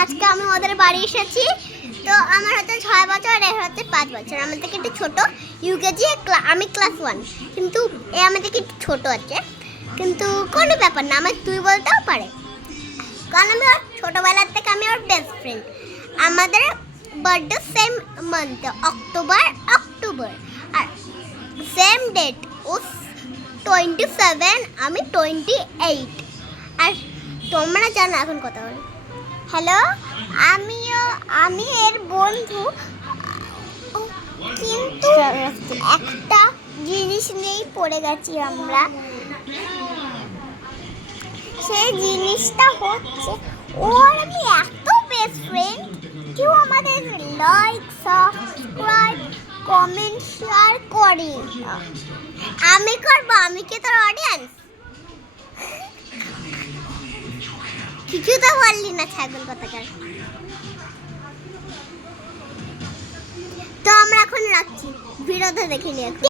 আজকে আমি ওদের বাড়ি এসেছি। তো আমার হচ্ছে 6 বছর আর এর হচ্ছে 5 বছর। আমার থেকে একটু ছোট, ইউকেজি, আমি ক্লাস 1। কিন্তু এ আমার থেকে একটু ছোট আছে, কিন্তু কোনো ব্যাপার না, আমার তুই বলতেও পারে, কারণ আমি ওর ছোটোবেলার থেকে আমি ওর বেস্ট ফ্রেন্ড। আমাদের বার্থডে সেম মান্থে, অক্টোবর, আর সেম ডেট। ও 27, আমি 28। আর তোমরা জানো এখন কথা বল। হ্যালো, আমি এর বন্ধু, কিন্তু একটা জিনিস নিয়েই পড়ে গেছি আমরা। সেই জিনিসটা হচ্ছে ওর আমি এত বেস্ট ফ্রেন্ড, কেউ আমাদের লাইক, সাবস্ক্রাইব, কমেন্ট, শেয়ার করে। আমি করবো, আমি কি তোর অডিয়েন্স? কিছু তো বললি না, ছাগল কথাকার। তো আমরা এখন রাখছি, ভিডিওতে দেখে নিই এখন।